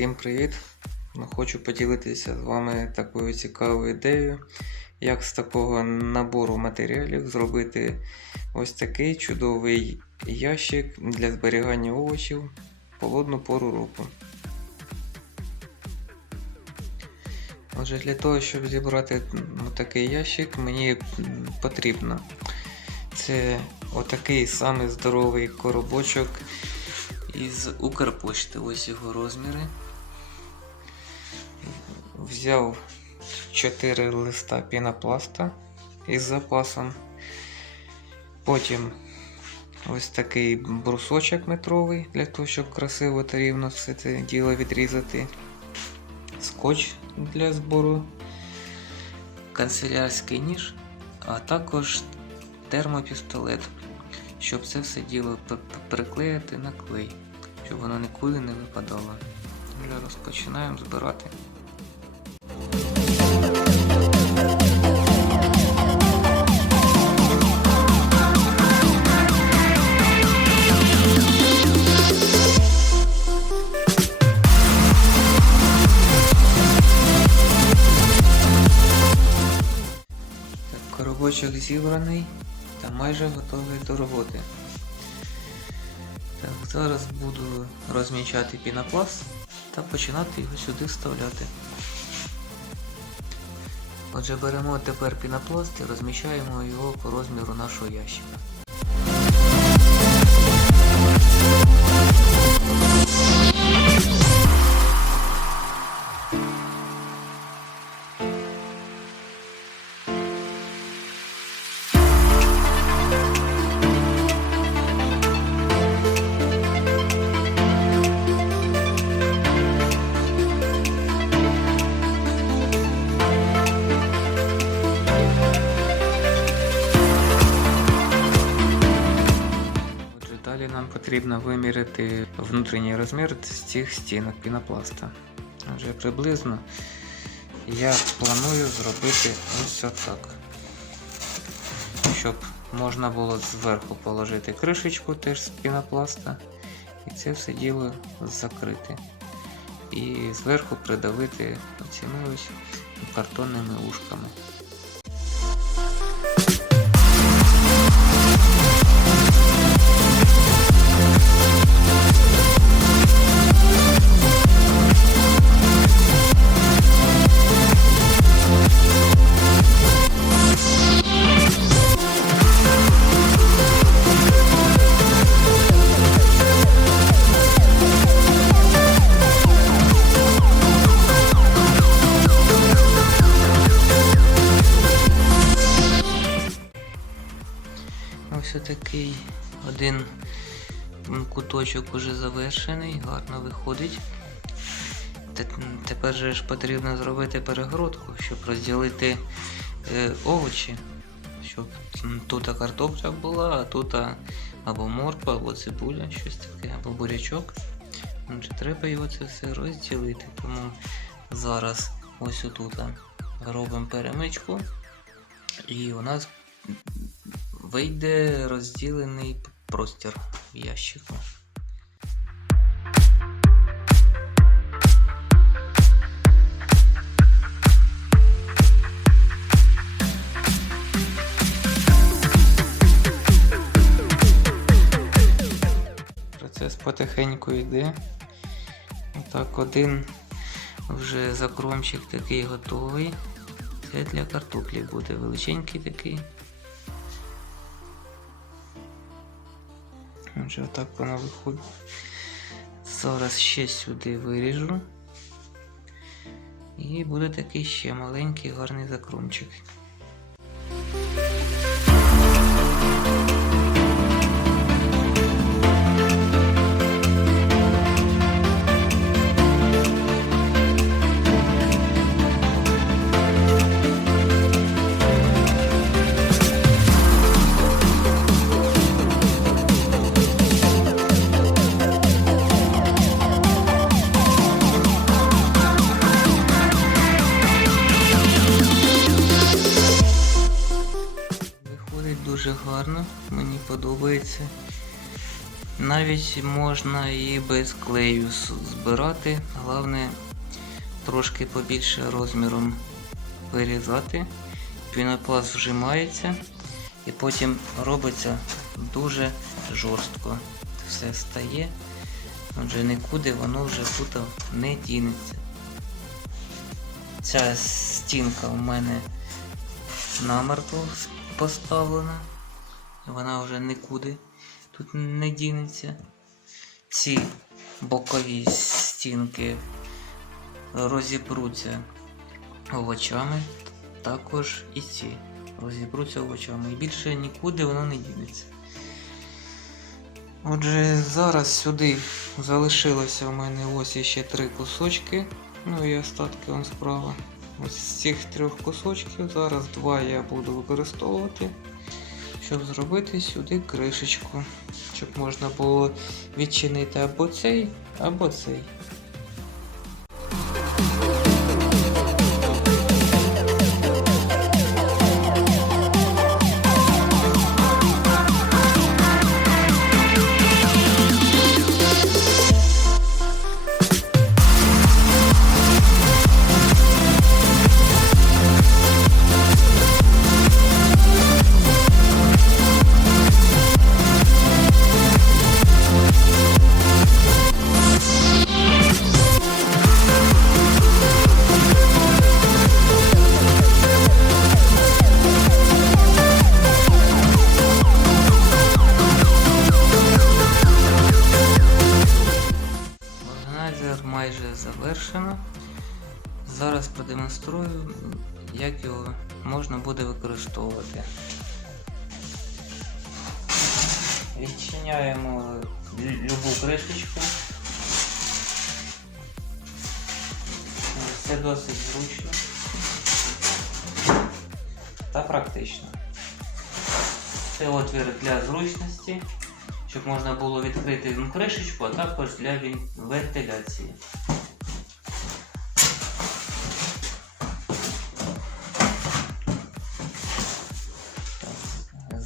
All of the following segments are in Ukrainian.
Всім привіт! Ну, Хочу поділитися з вами такою цікавою ідеєю, як з такого набору матеріалів зробити ось такий чудовий ящик для зберігання овочів в холодну пору року. Отже, для того, щоб зібрати ну, такий ящик, мені потрібно це отакий самий здоровий коробочок із Укрпочти. Ось його розміри. Взяв 4 листа пінопласта із запасом. Потім ось такий брусочок метровий для того, щоб красиво та рівно все це діло відрізати. Скотч для збору, канцелярський ніж, а також термопістолет, щоб це все діло приклеїти на клей, щоб воно нікуди не випадало. Розпочинаємо збирати. Так, зібраний та майже готовий до роботи. Так, зараз буду розмічати пінопласт та починати його сюди вставляти. Отже, беремо тепер пінопласт і розміщаємо його по розміру нашого ящика. Виміряти внутрішній розмір цих стінок пінопласта. Отже, приблизно я планую зробити ось отак. Щоб можна було зверху положити кришечку теж з пінопласта і це все діло закрити. І зверху придавити оцими ось картонними ушками. Куточок уже завершений, гарно виходить. Тепер же ж потрібно зробити перегородку, щоб розділити е, овочі. Щоб тут картопля була, а тут або морква, або цибуля, щось таке, або бурячок. Отже, треба його це все розділити. Тому зараз ось отут робимо перемичку. І у нас вийде розділений простір в ящику. Процес потихеньку йде. Отак, один вже закромчик такий готовий. Це для картоплі буде величенький такий. Отже, отак воно виходить. Зараз ще сюди виріжу. І буде такий ще маленький гарний закрумчик. Дуже гарно, мені подобається. Навіть можна і без клею збирати. Головне трошки побільше розміром вирізати. Пінопласт вжимається і потім робиться дуже жорстко. Все стає. Отже, нікуди воно вже тут не дінеться. Ця стінка у мене намертво поставлена. Вона вже нікуди тут не дінеться. Ці бокові стінки розіпруться овочами, також і ці розіпруться овочами. І більше нікуди воно не дінеться. Отже, зараз сюди залишилося у мене ось іще три кусочки. Ну і остатки он справа. Ось з цих трьох кусочків зараз два я буду використовувати, щоб зробити сюди кришечку, щоб можна було відчинити або цей, або цей. Як його можна буде використовувати. Відчиняємо лю- любу кришечку. Це досить зручно та практично. Це отвір для зручності, щоб можна було відкрити кришечку, а також для вентиляції.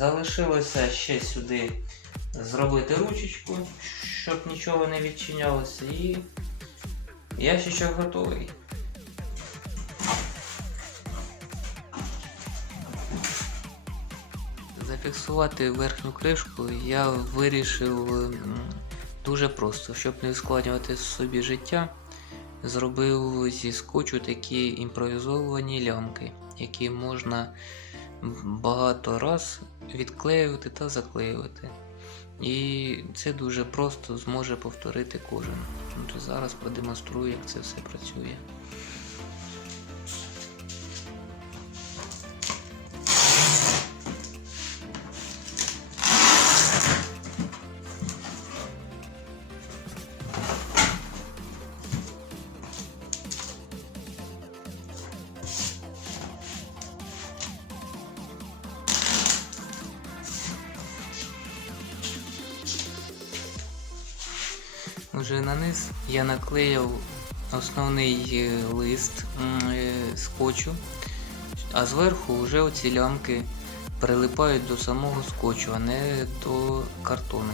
Залишилося ще сюди зробити ручечку, щоб нічого не відчинялося, і ящичок готовий. Зафіксувати верхню кришку я вирішив дуже просто, щоб не ускладнювати собі життя. Зробив зі скотчу такі імпровізовані лямки, які можна багато раз відклеювати та заклеювати. І це дуже просто зможе повторити кожен. Отже, зараз продемонструю, як це все працює. Уже на низ я наклеїв основний е, лист е, скотчу, а зверху вже оці лямки прилипають до самого скотчу, а не до картону,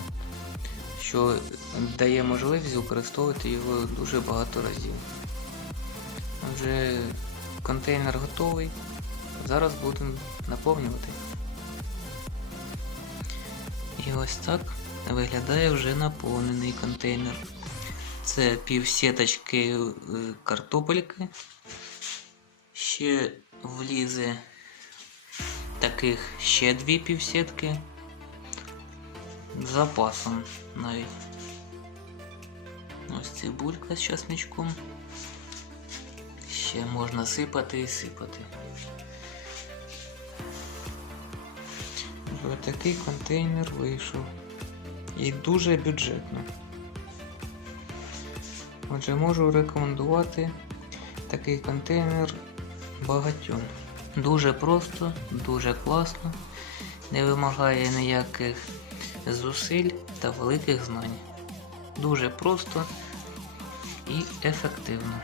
що дає можливість використовувати його дуже багато разів. Отже, контейнер готовий. Зараз будемо наповнювати. І ось так виглядає вже наповнений контейнер. Це пів сіточки е, картопельки. Ще влізе таких ще дві півсітки. З запасом навіть. Ось цибулька з часничком. Ще можна сипати і сипати. Ось такий контейнер вийшов. І дуже бюджетно. Отже, можу рекомендувати такий контейнер багатьом. Дуже просто, дуже класно, не вимагає ніяких зусиль та великих знань. Дуже просто і ефективно.